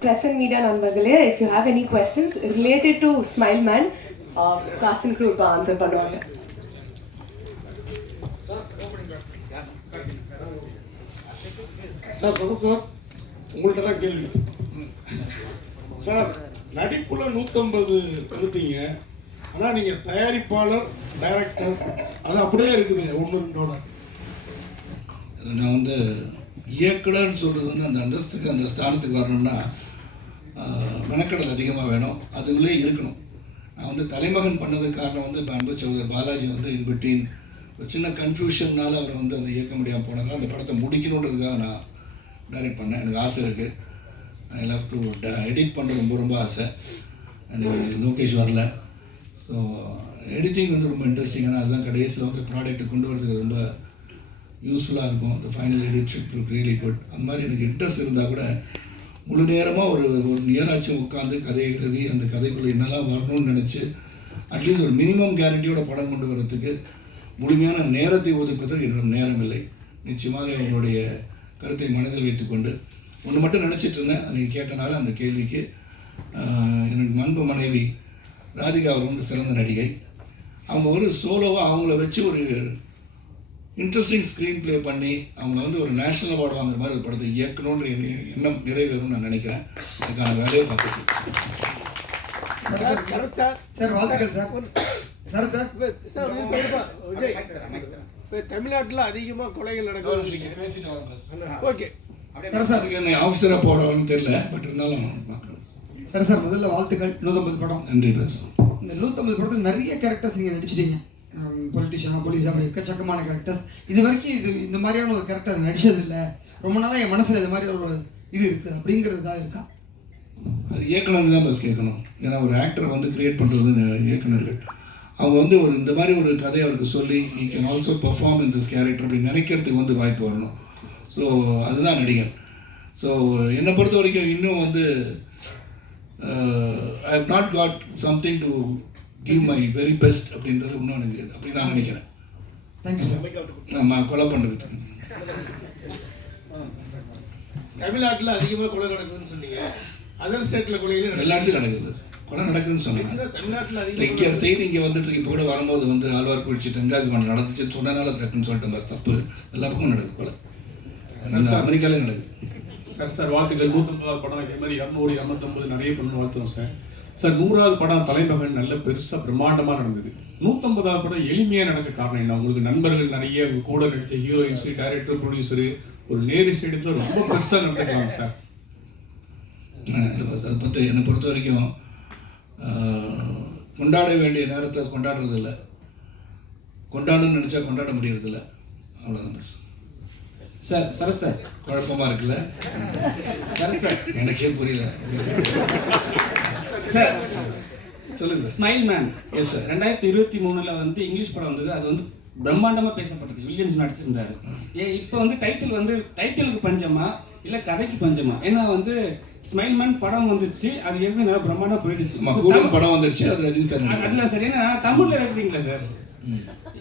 And media நண்பர்களே have any questions related to Smile Man, uh, cast and crew answer பண்ணுவாங்க sir சொல்லுங்க sir உங்கள்கிட்ட தான் கேள்வி. சார் நடிப்புல நூற்றம்பது எடுத்தீங்க. ஆனால் நீங்கள் தயாரிப்பாளர் டைரக்டர் அது அப்படியே இருக்குது ஒன்று ரெண்டோட. நான் வந்து இயக்குனர்னு சொல்கிறது வந்து அந்த அந்தஸ்துக்கு அந்த ஸ்தானத்துக்கு வரணும்னா மெனக்கடல் அதிகமாக வேணும். அதுங்களே இருக்கணும். நான் வந்து தலைமகன் பண்ணதுக்கு காரணம் வந்து இப்போ அன்பு சகோதரர் பாலாஜி வந்து இன்பிட்டீன் ஒரு சின்ன கன்ஃபியூஷன்னால் அவர் வந்து அந்த இயக்க முடியாமல் போனாங்க அந்த படத்தை முடிக்கணுன்றதுக்காக நான் டைரக்ட் பண்ணேன். எனக்கு ஆசை இருக்குது ஐ லவ் டு எடிட் பண்ணுறது ரொம்ப ரொம்ப ஆசை. எனக்கு லோகேஷ் வரல. ஸோ எடிட்டிங் வந்து ரொம்ப இன்ட்ரெஸ்டிங்கான அதுதான் கடைசியில் வந்து ப்ராடக்ட்டை கொண்டு வரதுக்கு ரொம்ப யூஸ்ஃபுல்லாக இருக்கும். அந்த final edit ship really good அந்த மாதிரி எனக்கு இன்ட்ரெஸ்ட் இருந்தால் கூட முழு நேரமாக ஒரு ஒரு நேராச்சும் உட்காந்து கதை எழுதி அந்த கதைக்குள்ளே என்னெல்லாம் வரணும்னு நினச்சி அட்லீஸ்ட் ஒரு மினிமம் கேரண்டியோட படம் கொண்டு வரத்துக்கு முழுமையான நேரத்தை ஒதுக்குவதற்கு என்னோட நேரம் இல்லை. நிச்சயமாக அவங்களுடைய கருத்தை மனதில் வைத்துக்கொண்டு ஒன்று மட்டும் நினச்சிட்டு இருந்தேன். அன்றைக்கி கேட்டனால அந்த கேள்விக்கு எனக்கு அன்பு மனைவி ராதிகா அவர் வந்து சிறந்த நடிகை. அவங்க ஒரு சோலோவாக அவங்கள வச்சு ஒரு இன்ட்ரெஸ்டிங் ஸ்க்ரீன் ப்ளே பண்ணி அவங்கள வந்து ஒரு நேஷனல் அவார்டு வாங்குற மாதிரி ஒரு படத்தை இயக்கணுன்ற எண்ண- எண்ணம் நிறைவேறும்னு நான் நினைக்கிறேன். அதுக்கான வேலையை பார்த்துட்டு சார் வாழ்த்துக்கள் சார். சார். சார் சார் தமிழ்நாட்டுல அதிகமா கொலைகள் நடக்குது. பேசிட்டு சார். ஓகே. சார். அதுக்கு என்ன ஆஃபீஸராக போடணும்னு தெரியல பட் இருந்தாலும் பார்க்குறேன். சார் சார் முதல்ல வாழ்த்துக்கள். நூற்றம்பது படம். நன்றி இந்த நூற்றம்பது படத்தில் நிறைய கேரக்டர்ஸ் நீங்கள் நடிச்சிட்டீங்க. பொலிட்டிஷியனாக போலீஸ் அப்படி எக்கச்சக்கமான கேரக்டர்ஸ் இது வரைக்கும் இது இந்த மாதிரியான ஒரு கேரக்டர் நடிச்சதில்லை. ரொம்ப நாளாக என் மனசில் இது மாதிரி ஒரு இது இருக்குது அப்படிங்கிறது தான் இருக்கா? அது இயக்குனருக்கு தான் பஸ் கேட்கணும். ஏன்னா ஒரு ஆக்டரை வந்து கிரியேட் பண்ணுறது இயக்குனர்கள். அவங்க வந்து ஒரு இந்த மாதிரி ஒரு கதையை அவருக்கு சொல்லி he can also perform in this character அப்படின்னு நினைக்கிறதுக்கு வந்து வாய்ப்பு வரணும். ஸோ அதுதான் நடிகர். ஸோ என்னை பொறுத்த வரைக்கும் இன்னும் வந்து I have not got something to give my very best அப்படின்றது இன்னும் எனக்கு அப்படி நான் நினைக்கிறேன். தேங்க்யூ சார் நம்ம கொலை பண்ணுறதுக்கு தமிழ்நாட்டுல அதிகமா கொலை நடக்குதுன்னு சொன்னீங்க. அதர் கொலைகள் நடக்குது. எல்லா இடத்துலையும் நடக்குது. கொலை நடக்குதுன்னு சொன்னேன் ஆனா தமிழ்நாட்டுல இங்கே செய்தி இங்கே வந்துட்டு. இப்போ கூட வரும்போது வந்து ஆழ்வார்குறிச்சி தென்காசி மண்டலம் நடந்துச்சுன்னு சொன்னனால டக்குன்னு சொல்லிட்டேன் பஸ் தப்பு. எல்லா பக்கமும் நடக்குது கொலை. அமெரிக்காலே நடக்குது. சார் சார் வாழ்த்துக்கள். நூற்றம்பதாவது படம். இதே மாதிரி இரநூறு இரநூத்தம்பது நிறைய பண்ணணும் வாழ்த்துவோம் சார் சார் நூறாவது படம் தலைமகன் நல்ல பெருசாக பிரம்மாண்டமாக நடந்தது. நூற்றம்பதாவது படம் எளிமையாக நடக்க காரணம் என்ன? உங்களுக்கு நண்பர்கள் நிறைய கூட நடிச்ச ஹீரோயின்ஸ் டைரக்டர் ப்ரொடியூசரு ஒரு நேரு ஸ்டேடியத்தில் ரொம்ப பெருசாக நடந்துக்கலாம் சார். அதை பற்றி என்னை பொறுத்த வரைக்கும் கொண்டாட வேண்டிய நேரத்தில் கொண்டாடுறது இல்லை கொண்டாடணும்னு நினச்சா கொண்டாட முடியறதில்ல. அவ்வளோதான் பஸ் சார் சரத் சார். குழப்பமாக இருக்குல்ல? சரத் சார். எனக்கே புரியல. சார் சொல்லுங்க. ஸ்மைல் மேன் எஸ் சார் ரெண்டாயிரத்தி இருபத்தி மூணுல வந்து இங்கிலீஷ் படம் வந்தது. அது வந்து பிரம்மாண்டமா பேசப்பட்டது. வில்லியம்ஸ் நடிச்சிருந்தாரு. ஏ இப்போ வந்து டைட்டில் வந்து டைட்டிலுக்கு பஞ்சமா? இல்ல கதைக்கு பஞ்சமா? ஏன்னா வந்து ஸ்மைல் மேன் படம் வந்துச்சு. அது ஏற்கனவே நல்லா பிரம்மாண்டமா போயிடுச்சு. படம் வந்துருச்சு. அது ரஜினி சார் அதுல சார் ஏன்னா தமிழ்ல வைக்கிறீங்களா சார்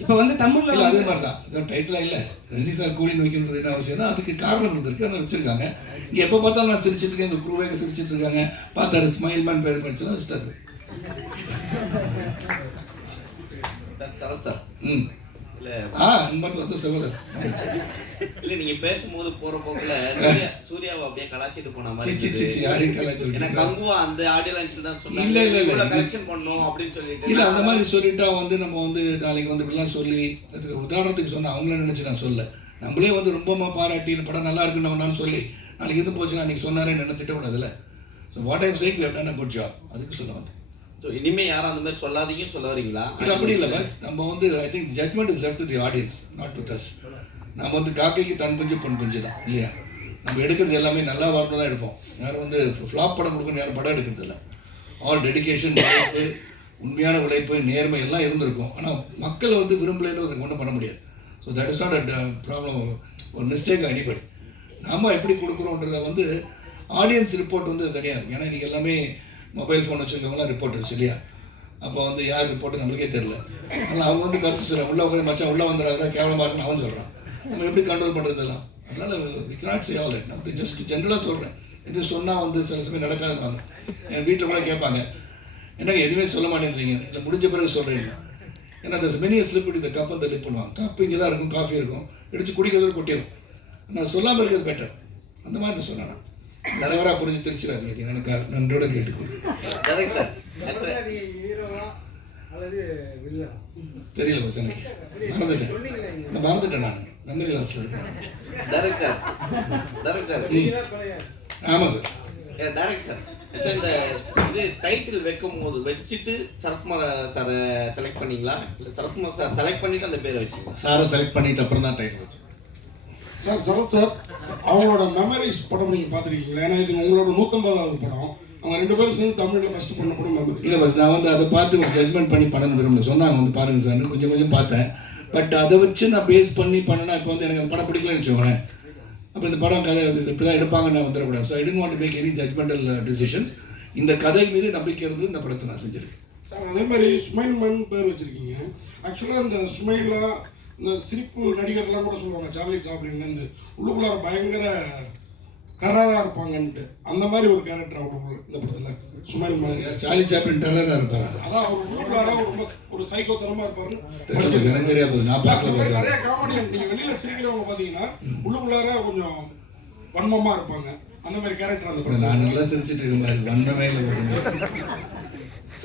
இப்போ வந்து தமிழ்ல இல்லை அதே மாதிரி தான் இது டைட்டிலாக இல்லை. ரஜினி சார் கூலின்னு வைக்கணுன்றது என்ன அவசியம்னா அதுக்கு காரணம் இருந்திருக்கு அதை வச்சிருக்காங்க. இங்கே எப்போ பார்த்தாலும் நான் சிரிச்சிட்டு இருக்கேன். இந்த குரூவேக சிரிச்சிட்டு இருக்காங்க. பார்த்தாரு ஸ்மைல் மேன் பேர் படிச்சுன்னா வச்சுட்டாரு. Sir sir. ம். ஆ மாதிரி வந்து சகோதரர். இல்ல நீங்க பேசும்போது போற போக்குல சூர்யா சூர்யாவை அப்படியே கலாச்சிட்டு போன மாதிரி யாரையும் ஏன்னா? கங்குவா அந்த ஆடியோ லான்ச்ல தான் சொன்னாங்க. இல்ல, இல்ல, இல்ல. இவ்வளவு கலெக்ஷன் பண்ணோம் அப்படின்னு சொல்லிட்டு. இல்லை அந்த மாதிரி சொல்லிட்டா வந்து நம்ம வந்து நாளைக்கு வந்து இப்படிலாம் சொல்லி உதாரணத்துக்கு சொன்ன அவங்கள நினச்சி நான் சொல்ல நம்மளே வந்து ரொம்பமா பாராட்டி இந்த படம் நல்லா இருக்குன்னு வேணாம்னு சொல்லி நாளைக்கு இது போச்சு நான் சொன்னாரே நினைத்திட்ட கூடாதுல்ல so what I'm say we done a good job அதுக்கு சொல்ல வந்து ஸோ இனிமே யாரும் அந்த மாதிரி சொல்லாதீங்கன்னு சொல்ல வரீங்களா? இல்லை அப்படி இல்லை பஸ் நம்ம வந்து I think judgement is left the audience not to thus நம்ம வந்து காக்கைக்கு தன் குஞ்சு பொன் குஞ்சு தான் இல்லையா? நம்ம எடுக்கிறது எல்லாமே நல்லா வரணும் தான் எடுப்போம். யாரும் வந்து ஃப்ளாப் படம் கொடுக்கணும் யாரும் படம் எடுக்கிறது இல்லை ஆல் டெடிகேஷன் உழைப்பு உண்மையான உழைப்பு நேர்மை எல்லாம் இருந்திருக்கும். ஆனால் மக்களை வந்து விரும்பலைன்னு அதை ஒன்றும் பண்ண முடியாது. So that is not a problem ஒரு மிஸ்டேக் அடிப்படை நாம் எப்படி கொடுக்குறோன்றத வந்து ஆடியன்ஸ் ரிப்போர்ட் வந்து தனியாக இருக்குது ஏன்னா இன்றைக்கி எல்லாமே மொபைல் ஃபோன் வச்சுருக்கவங்களாம் ரிப்போர்ட்டர்ஸ் இல்லையா? அப்போ வந்து யார் ரிப்போர்ட்டு நம்மளுக்கே தெரில அதனால் அவங்க வந்து கருத்து சொல்கிறாங்க உள்ளே உட்காந்து மச்சான் உள்ளே வந்துடுறாங்க கேவலமாக இருக்குன்னு அவன் சொல்கிறான் நம்ம எப்படி கண்ட்ரோல் பண்ணுறதெல்லாம் அதனால் we cannot say all just ஜென்ரலாக சொல்கிறேன் இது சொன்னால் வந்து சில சமயம் நடக்காதுவாங்க என் வீட்டில் கூட கேட்பாங்க. என்ன எதுவுமே சொல்ல மாட்டேன்றீங்க. இல்லை முடிஞ்ச பிறகு சொல்கிறீங்க ஏன்னா அந்த மெனியை ஸ்லிப் இந்த கப்பை தள்ளி பண்ணுவாங்க. கப்பு இங்கே தான் இருக்கும் காஃபி இருக்கும். எடுத்து குடிக்கிறது கொட்டிடும் நான் சொல்லாமல் இருக்கிறது பெட்டர் அந்த மாதிரி சொன்னேன் தலைவராக புரிஞ்சு தெரிச்சிடாதீங்க எனக்கு நன்றோட வில்லனா? தெரியல எனக்கு மறந்துட்டேன். நான் மறந்துட்டேன் நான். மெமரி லாஸில் இருக்கேன் ஆமாம் சார். Direct sir. சார். இந்த இது டைட்டில் வைக்கும் போது வச்சுட்டு சரத்குமார் சாரை செலக்ட் பண்ணீங்களா? இல்லை சரத்குமார் சார் செலக்ட் பண்ணிட்டு அந்த பேரை வச்சீங்களா? சாரை செலக்ட் பண்ணிட்டு அப்புறம் தான் டைட்டில் வச்சு சார் சரத் சார் அவங்களோட மெமரிஸ் படம் நீங்கள் பார்த்துருக்கீங்களா? ஏன்னா இது உங்களோட நூற்றம்பதாவது படம். அவங்க ரெண்டு பேரும் சேர்ந்து தமிழில் ஃபஸ்ட்டு பண்ண படம் மெமரி இல்லை பஸ் நான் வந்து அதை பார்த்து ஜட்மெண்ட் பண்ணி பண்ணணும் விரும்பல. சொன்னாங்க வந்து பாருங்க சார் கொஞ்சம் கொஞ்சம் பார்த்தேன். பட் அதை வச்சு நான் பேஸ் பண்ணி பண்ணனா இப்போ வந்து எனக்கு அந்த படம் பிடிக்கலன்னு வச்சுக்கோங்களேன். அப்போ இந்த படம் கதை இப்படி தான் எடுப்பாங்க நான் வந்துடக்கூடாது so I don't want make any judgemental decisions இந்த கதை மீது நம்பிக்கை இருந்து இந்த படத்தை நான் செஞ்சிருக்கேன். சார் அதே மாதிரி சுமைல் மன் பேர் வச்சிருக்கீங்க. ஆக்சுவலாக இந்த சுமைலா இந்த சிரிப்பு நடிகர்லாம் கூட சொல்லுவாங்க சார்லி இந்த உள்ளுக்குள்ளார பயங்கர கராராக இருப்பாங்கன்ட்டு. அந்த மாதிரி ஒரு கேரக்டர் அவ்வளோ இந்த படத்தில். சுமைல் மன் சார்லி சாப்பின் டெரராக இருப்பாரா? அதான் அவர் உள்ளுக்குள்ளார ரொம்ப ஒரு சைக்கோத்தனமாக இருப்பாருன்னு தெரியாது boss. நான் பார்க்கல. மாதிரி நிறைய காமெடி நீங்கள் வெளியில் சிரிக்கிறவங்க பார்த்தீங்கன்னா உள்ளுக்குள்ளார கொஞ்சம் வன்மமாக இருப்பாங்க. அந்த மாதிரி கேரக்டர் அந்த படத்தில். நான் நல்லா சிரிச்சிட்டு இருக்கேன் வந்தமே இல்லை பார்த்தீங்க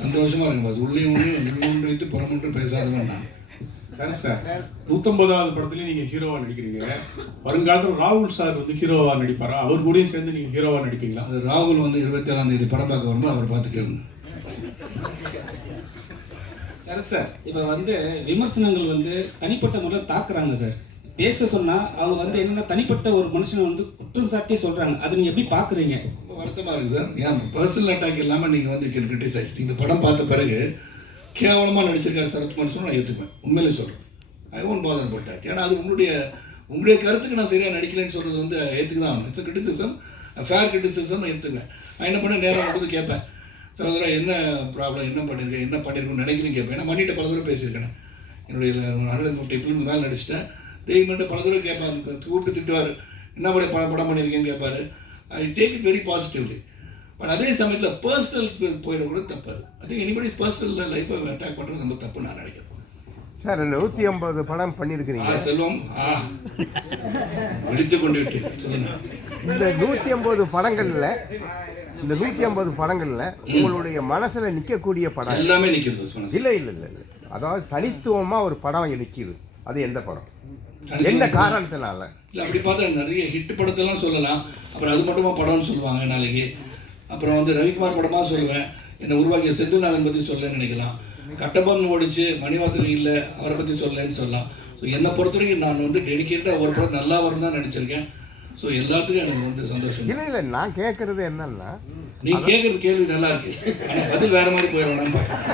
சந்தோஷமா இருக்கு பாஸ். உள்ளே ஒன்று உள்ளே வைத்து புறமொன்று பேசாதவன் நான். சார் சார் நூத்தம்பதாவது படத்துலயும் நீங்க ஹீரோவா நடிக்கிறீங்க. வருங்காலத்துல ராகுல் சார் வந்து ஹீரோவா நடிப்பாரா? அவர் கூடயும் சேர்ந்து நீங்க ஹீரோவா நடிப்பீங்களா? அது ராகுல் வந்து இருபத்தி ஏழாம் தேதி படம் பார்க்க வரும்போது அவர் பார்த்து கேளுங்க. சரத் சார் இப்போ வந்து விமர்சனங்கள் வந்து தனிப்பட்ட முறையில் தாக்குறாங்க சார். பேச சொன்னா அவங்க வந்து என்னன்னா தனிப்பட்ட ஒரு மனுஷனை வந்து குற்றம் சாட்டி சொல்றாங்க. அதை நீங்க எப்படி பாக்குறீங்க? ரொம்ப வருத்தமாக இருக்குது சார். ஏன் பர்சனல் அட்டாக் இல்லாமல் நீங்கள் வந்து கிரிட்டிசைஸ் இந்த படம் பார்த்த பிறகு கேவலமாக நடிச்சிருக்காரு சரத்குமார் சொன்னால் நான் ஏற்றுப்பேன் உண்மையிலே சொல்கிறேன் ஐ ஒன்ட் பாதர் பட் ஏன்னா அது உங்களுடைய உங்களுடைய கருத்துக்கு நான் சரியாக நடிக்கலைன்னு சொல்கிறது வந்து ஏற்றுக்கு தான் ஆகணும் இட்ஸ் கிரிட்டிசிசம் ஃபேர் கிரிட்டிசிசம் நான் எடுத்துக்கேன் நான் என்ன பண்ண நேரம் கொடுத்து கேட்பேன். சகோதரா என்ன ப்ராப்ளம் என்ன பண்ணியிருக்கேன் என்ன பண்ணியிருக்கேன்னு நினைக்கிறேன்னு கேட்பேன். ஏன்னா மன்னிட்ட பல தடவை பேசியிருக்கேன் என்னுடைய ஹண்ட்ரட் ஃபிஃப்டி ஃபிலிம் மேலே நடிச்சிட்டேன். தெய்வம்கிட்ட பல தடவை கேட்பேன் கூப்பிட்டு திட்டுவார். என்ன படம் படம் பண்ணியிருக்கேன்னு கேட்பார். I take it very positively but அதே சமயத்தில் பர்சனல் போயிட கூட தப்பு அது. எனிபடி பர்சனல் லைஃப்பை அட்டாக் பண்ணுறது ரொம்ப தப்பு நான் நினைக்கிறேன். சார் நூற்றி ஐம்பது படம் பண்ணியிருக்கிறீங்க செல்வம் வெடித்து கொண்டு இந்த நூற்றி ஐம்பது படங்களில் இந்த நூற்றி ஐம்பது படங்களில் உங்களுடைய மனசில் நிற்கக்கூடிய படம் எல்லாமே மனசு. இல்லை இல்லை இல்லை இல்லை. அதாவது தனித்துவமாக ஒரு படம் நிற்கிது அது எந்த படம்? என்ன காரணத்தினால? இல்லை அப்படி பார்த்தா நிறைய ஹிட் படத்தெல்லாம் சொல்லலாம். அப்புறம் அது மட்டுமா படம்னு சொல்லுவாங்க நாளைக்கு. அப்புறம் வந்து ரவிக்குமார் படமாக சொல்லுவேன். என்னை உருவாக்கிய செந்தில்நாதன் பற்றி சொல்லலன்னு நினைக்கலாம். கட்டபொம்மன் ஓடிச்சு மணிவாசன் இல்லை அவரை பற்றி சொல்லலைன்னு சொல்லலாம். ஸோ என்னை பொறுத்த வரைக்கும் நான் வந்து டெடிக்கேட்டாக ஒரு படம் நல்லா வரும் தான் நடிச்சிருக்கேன் ஸோ எல்லாத்துக்கும் எனக்கு வந்து சந்தோஷம். இல்லை இல்லை நான் கேட்குறது என்னன்னா நீ கேட்குறது கேள்வி நல்லா இருக்கு. ஆனால் பதில் வேற மாதிரி போயிடணும்னு பார்க்குறேன்.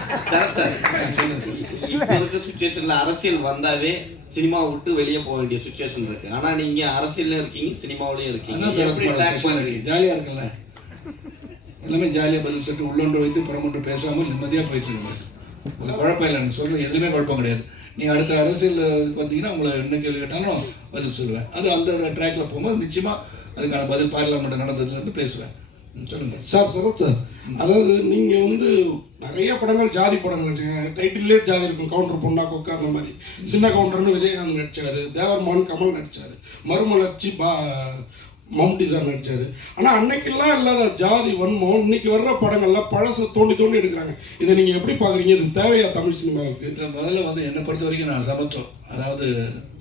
சுச்சுவேஷன்ல அரசியல் வந்தாவே சினிமா விட்டு வெளியே போக வேண்டிய சுச்சுவேஷன் இருக்கு. ஆனா நீங்க அரசியல்ல இருக்கீங்க சினிமாவிலயும் இருக்கீங்க. ஜாலியாக இருக்குல்ல எல்லாமே ஜாலியாக பதில் சொல்லிட்டு உள்ளொன்று வைத்து புறமொன்று பேசாமல் நிம்மதியாக போயிட்டு இருக்கு பஸ் ஒரு குழப்பம் இல்லை எனக்கு சொல்கிறது எதுவுமே குழப்பம் கிடையாது. நீங்கள் அடுத்த அரசியல் பார்த்தீங்கன்னா உங்களை என்ன கேள்வி கேட்டாலும் பதில் சொல்லுவேன். அது அந்த ட்ராக்ல போகும்போது நிச்சயமாக அதுக்கான பதில் பார்லிமெண்ட் நடந்ததுலேருந்து பேசுவேன். ம், சார் சரத் சார் அதாவது நீங்கள் வந்து நிறைய படங்கள் ஜாதி படங்கள் டைட்டில்லே ஜாதி இருக்கும். கவுண்டர் பொண்ணா கொக்கா அந்த மாதிரி. சின்ன கவுண்டர்னு விஜயகாந்த் நடிச்சாரு தேவர்மான் கமல் நடிச்சாரு. மறுமலர்ச்சி பா மம்டி நடித்தார் ஆனால் அன்னைக்கெல்லாம் இல்லாத ஜாதி வன்மம் இன்னைக்கு வர்ற படங்கள்லாம் பழசு தோண்டி தோண்டி எடுக்கிறாங்க. இதை நீங்கள் எப்படி பார்க்குறீங்க இது தேவையா தமிழ் சினிமாவுக்கு? முதல்ல வந்து என்னை பொறுத்த வரைக்கும் நான் சமத்துவம். அதாவது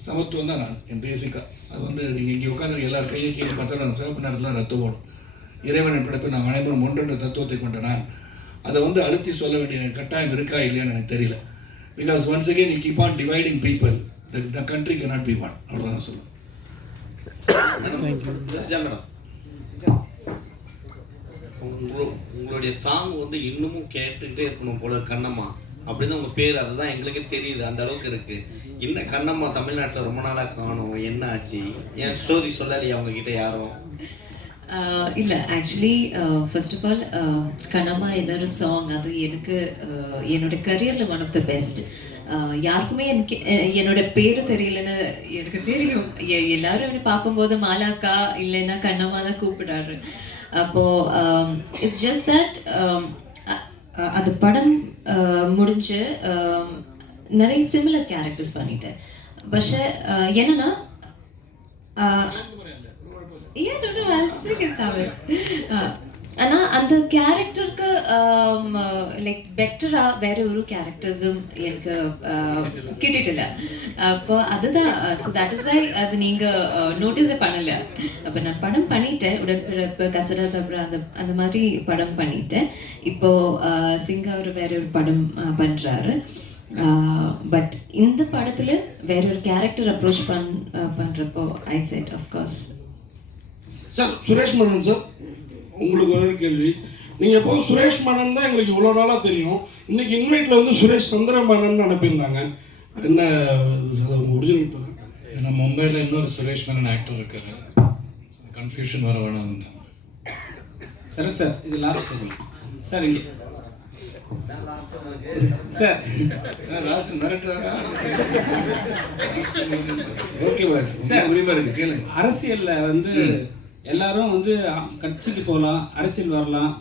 சமத்துவம் தான் நான் என் பேசிக்காக அது வந்து நீங்கள் இங்கே உட்காந்துருக்க எல்லார் கையை கீழே பார்த்தா நான் சிவப்பு நேரத்தில் ரத்தம் ஓடும். இறைவனின் படைப்பு நான் அனைவரும் ஒன்றென்ற தத்துவத்தை கொண்ட நான். அதை வந்து அழுத்தி சொல்ல வேண்டிய கட்டாயம் இருக்கா இல்லையான்னு எனக்கு தெரியல. Because once again you keep on dividing people. The country country cannot be அவ்வளோதான் நான் சொல்லுவேன் உங்களுடைய சாங் வந்து இன்னமும் கேட்டுக்கிட்டே இருக்கணும் போல கண்ணம்மா. அப்படிதான் உங்க பேர் அதுதான் எங்களுக்கே தெரியுது. அந்த அளவுக்கு இருக்கு. என்ன கண்ணம்மா தமிழ்நாட்டுல ரொம்ப நாளா காணும். என்ன ஆச்சு? என் ஸ்டோரி சொல்லலையா அவங்க கிட்ட யாரும்? ஆஹ் இல்ல ஆக்சுவலி ஃபர்ஸ்ட் ஆஃப் ஆல் கனமா என்னொரு சாங் அது எனக்கு என்னோட கரியரில் ஒன் ஆஃப் த பெஸ்ட் யாருக்குமே எனக்கு எ- என்னோட பேரு தெரியலன்னு எனக்கு தெரியும் எ- எல்லாரும் என்னை பார்க்கும்போது மாலாக்கா இல்லைன்னா கண்ணம்மா தான் கூப்பிடாரு அப்போ இட்ஸ் ஜஸ்ட் தட் அந்த படம் uh, முடிஞ்சு um, நிறைய சிமிலர் கேரக்டர்ஸ் பண்ணிட்டேன் പക്ഷേ uh, என்னன்னா uh, Yeah, ஆனால் அந்த கேரக்டருக்கு லைக் பெட்டராக வேற ஒரு கேரக்டர்ஸும் எனக்கு uh, கிட்டிட்டில்ல. அப்போ அதுதான் ஸோ தட் இஸ் வை அது நீங்கள் நோட்டீஸே uh, பண்ணல. அப்போ நான் படம் பண்ணிட்டேன். உடன்பிறப்பு கசரா தப்ரா அந்த அந்த மாதிரி படம் பண்ணிட்டேன். இப்போ uh, சிங்கா அவர் வேற ஒரு படம் பண்ணுறாரு பண்றாரு. பட் இந்த படத்தில் வேற ஒரு கேரக்டர் அப்ரோச் பண் பண்ணுறப்போ பண்றப்போ I said of course sir Suresh Menon sir உங்களுக்கு ஒரு கேள்வி. நீங்கள் எப்போதும் சுரேஷ் மன்னன் தான் எங்களுக்கு இவ்வளோ நாளாக தெரியும். இன்னைக்கு இன்வைட்டில் வந்து சுரேஷ் சந்திரமேனன் அனுப்பியிருந்தாங்க. என்ன ஒரிஜினல் பேர்? ஏன்னா மும்பையில் இன்னொரு சுரேஷ் மேனன் ஆக்டர் இருக்காரு. கன்ஃபியூஷன் வர வேணாம். சார் சார் இது லாஸ்ட் சார் இங்கே. Sir last மிரட்டுறாரா? Okay boss sir. இருக்கு? கேளுங்க. அரசியல்ல வந்து எல்லாரும் வந்து கட்சிக்கு போகலாம் அரசியல் வரலாம்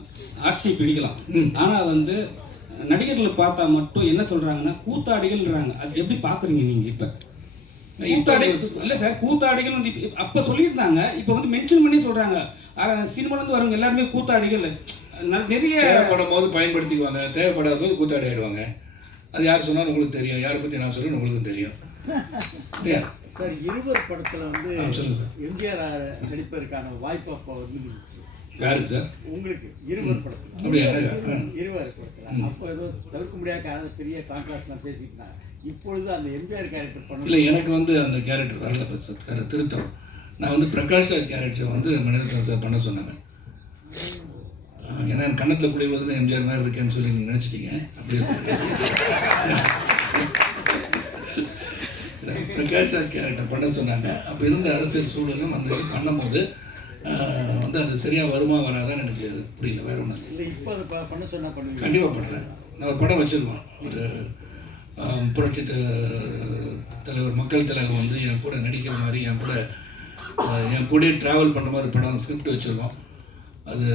ஆட்சியை பிடிக்கலாம். ஆனா வந்து நடிகர்களை பார்த்தா மட்டும் என்ன சொல்றாங்கன்னா கூத்தாடிகள்ன்றாங்க. அது எப்படி பாக்குறீங்க நீங்க இப்ப? இல்ல சார் கூத்தாடிகள் வந்து அப்ப சொல்லியிருந்தாங்க. இப்ப வந்து மென்ஷன் பண்ணி சொல்றாங்க. சினிமால இருந்து வரவங்க எல்லாருமே கூத்தாடிகள். நிறைய தேவைப்படும் போது பயன்படுத்திக்குவாங்க. தேவைப்படாத போது கூத்தாடி ஆயிடுவாங்க. அது யார் சொன்னாலும் உங்களுக்கு தெரியும். யாரை பற்றி நான் சொல்றேன்னு உங்களுக்கு தெரியும். சார் இருவர் படத்துல வந்து. எம்ஜிஆர் நடிப்பதற்கான வாய்ப்பு அப்போ வந்து. யாருக்கு சார்? உங்களுக்கு இருவர் படத்துல. அப்படியா? இருவர் படத்துல. அப்போ ஏதோ தவிர்க்க முடியாத பெரிய கான்ட்ராக்ட்லாம் இருந்தாங்க. இப்பொழுது அந்த எம்ஜிஆர் கேரக்டர் பண்ண இல்லை எனக்கு வந்து அந்த கேரக்டர் வரல சார் திருத்தம். நான் வந்து பிரகாஷ் ராஜ் கேரக்டர் வந்து மணிரத்னம் சார் பண்ண சொன்னாங்க. ஏன்னா கண்ணத்தில் குடி வந்து எம்ஜிஆர் மாதிரி இருக்கேன்னு சொல்லி நீங்கள் நினச்சிட்டீங்க. அப்படி பிரகாஷ் ராஜ் கேரக்டர் பண்ண சொன்னாங்க. அப்போ இருந்த அரசியல் சூழலும் இது பண்ணும்போது வந்து அது சரியாக வருமா வராதான்னு எனக்கு புரியல. வேற ஒன்றும் கண்டிப்பாக பண்ணுறேன் நான் படம் வச்சுருக்கோம் ஒரு புரட்சி தலைவர் மக்கள் தலைவர் வந்து என் கூட நடிக்கிற மாதிரி என் கூட என் கூடயே ட்ராவல் பண்ணுற மாதிரி படம் ஸ்கிரிப்ட் வச்சுருக்கோம் அது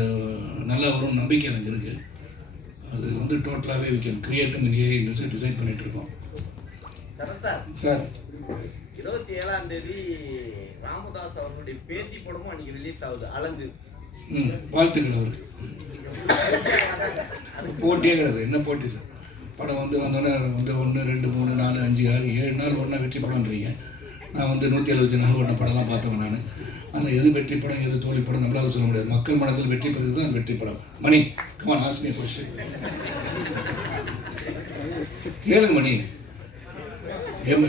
நல்லா வரும் நம்பிக்கை எனக்கு இருக்குது அது வந்து டோட்டலாகவே வி கேன் கிரியேட்டும் ஏஐ டிசைட் பண்ணிட்டு இருக்கோம். சார். இருபத்தி ஏழாம் தேதி ராமதாஸ் அவர்களுடைய பேத்தி படமும் அன்னைக்கு ரிலீஸ் ஆகுது அலங்கு. ம் வாழ்த்துக்கள் அவருக்கு. போட்டியே கிடையாது என்ன போட்டி சார்? படம் வந்து வந்தோடனே வந்து ஒன்று ரெண்டு மூணு நாலு அஞ்சு ஆறு ஏழு நாள் ஒன்றா வெற்றி படம்ன்றீங்க நான் வந்து நூற்றி எழுபத்தி நாலு ஒன்று படம்லாம் பார்த்தவன் நான். ஆனால் எது வெற்றி படம் எது தோல்வி படம் நம்மளால சொல்ல முடியாது. மக்கள் மனதில் வெற்றி பெறுது தான் அது வெற்றி படம். மணி கமான் ஆஸ்மிய கொஸ்டின் கேளுங்க மணி.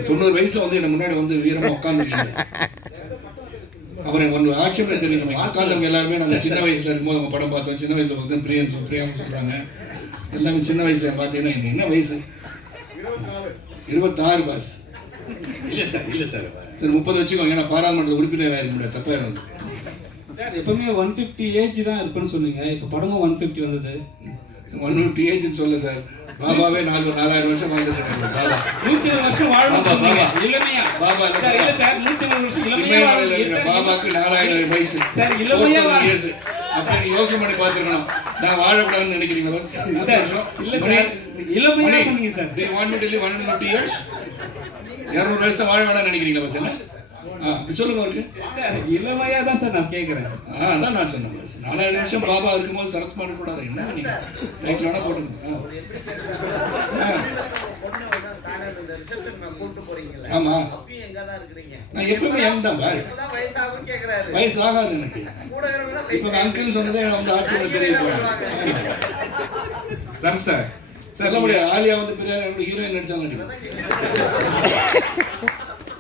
தொண்ணூறு வயசுல வந்து என்ன முன்னாடி வந்து வீரமா உட்காந்துருக்கீங்க அப்புறம் ஒன்று ஆட்சியமே தெரியும் உட்காந்தவங்க எல்லாருமே நாங்கள் சின்ன வயசுல இருக்கும்போது அவங்க படம் பார்த்தோம். சின்ன வயசுல பார்த்து பிரியன் பிரியாம சொல்றாங்க. எல்லாமே சின்ன வயசுல பார்த்தீங்கன்னா இது என்ன வயசு? இருபத்தாறு பாஸ். இல்ல சார் இல்ல சார். சரி முப்பது வச்சுக்கோங்க. ஏன்னா பாராளுமன்ற உறுப்பினர் ஆயிருக்க முடியாது தப்பாயிரும் சார் எப்பவுமே ஒன் ஃபிஃப்டி ஏஜ் தான் இருப்பேன்னு சொன்னீங்க. இப்போ படமும் ஒன் ஃபிஃப்டி வந்தது. ஒன் ஃபிஃப்டி ஏஜ்னு சொல்ல சார். பாபாவே நாலு நாலாயிரம் வருஷம் வாழ்ந்துட்டு இருக்காங்க பாபா. நூத்தி இருபது வருஷம் வாழணும் பாபா. இளமையா. இல்ல, சார், இல்ல பாபா. சார் நூத்தி இருபது வருஷம் இளமையா இமயமலையில் வாழணும். இருக்கிற சார், பாபாக்கு நாலாயிரம் வயசு. சார், இளமையா இயர்ஸ் அப்ப நீ யோசனை பண்ணி பார்த்துக்கணும் நான் வாழக்கூடாதுன்னு நினைக்கிறீங்களா? சார், சார், இளமையா சொன்னீங்க sir. want me to live 150 years? 200 வருஷம் வாழ வேணாம்னு நினைக்கிறீங்களா அப்படி சொல்லுங்க அவருக்கு. சார், இளமையா தான் சார் நான் கேட்கிறேன் ஆ அதான் நான் சொன்னேன். நாலாயிரம் வருஷம் பாபா இருக்கும்போது சரத்குமார் கூடாது என்ன நீங்க? ரைட்ல வேணா போட்டுங்க. ஆமா. நான் எப்பவுமே எம் தான் பாஸ் இப்பதான் வயசாகும் கேக்குறாரு வயசு ஆகாது எனக்கு. இப்போ அங்கிள் சொன்னதே வந்து ஆட்சியில் தெரிய சார் சார் சொல்ல முடியாது. ஆலியா வந்து பெரிய ஹீரோயின் நடிச்சாங்க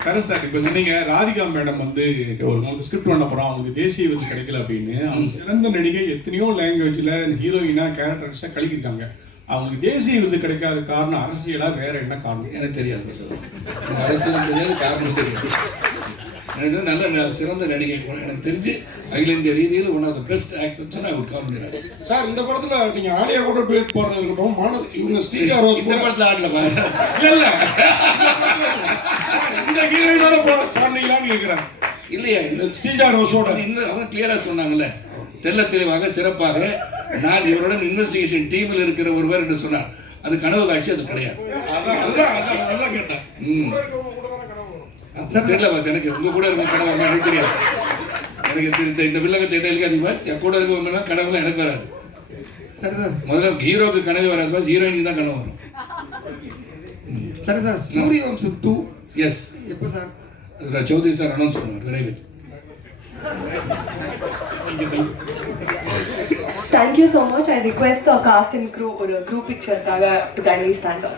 சரஸ் சார் இப்போ சொன்னீங்க ராதிகா மேடம் வந்து ஒரு மூணு ஸ்கிரிப்ட் பண்ண போறோம் அவங்களுக்கு தேசிய விருது கிடைக்கல அப்படின்னு. அவங்க சிறந்த நடிகை எத்தனையோ லாங்குவேஜ்ல ஹீரோயினா கேரக்டர்ஸா கழிக்கிருக்காங்க. அவங்களுக்கு தேசிய விருது கிடைக்காத காரணம் அரசியலா வேற என்ன காரணம்? எனக்கு தெரியாது சார். எனக்கு அரசியலும் தெரியாது காரணம் தெரியாது. எனக்கு நல்ல ந- சிறந்த நடிகை கூட எனக்கு தெரிஞ்சு அகில இந்திய ரீதியில் one of the best actor சொன்னா அவர் பண்ணிடுறாரு சார் இந்த படத்துல நீங்க ஆலியா கூட டுவேட் போடுறது இருக்கட்டும் மானது இவங்க ஸ்ரீஜா ரோஸ் இந்த படத்தில் ஆடல இல்ல இல்ல. இந்த ஹீரோயினோட பாடுறீங்களான்னு கேக்குறேன் இல்லையா இந்த ஸ்ரீஜா ரோஸோட. அது இன்னும் அவங்க கிளியரா சொன்னாங்கல்ல. தெள்ள தெளிவாக சிறப்பாக நான் இவருடன் இன்வெஸ்டிகேஷன் டீமில் இருக்கிற ஒருவர் என்று சொன்னார். அது கனவு காட்சி அது கிடையாது. அது தெரியல பாஸ் எனக்கு உங்க கூட இருக்க கனவு எனக்கு தெரியாது. எனக்கு இந்த- இந்த வில்லங்கத்தை எழுதி பாஸ். என் கூட இருக்கவங்கலாம் கனவுலாம் எனக்கு வராது. முதல்ல ஹீரோக்கு கனவு வராது பாஸ் ஹீரோயினுக்கு தான் கனவு வரும். சரி sir. Surya Vamsam two S எப்போ சார் சௌத்ரி சார் அனௌன்ஸ் பண்ணுவார் விரைவில் Thank you so much. I request the cast and crew or a group picture to kindly stand up.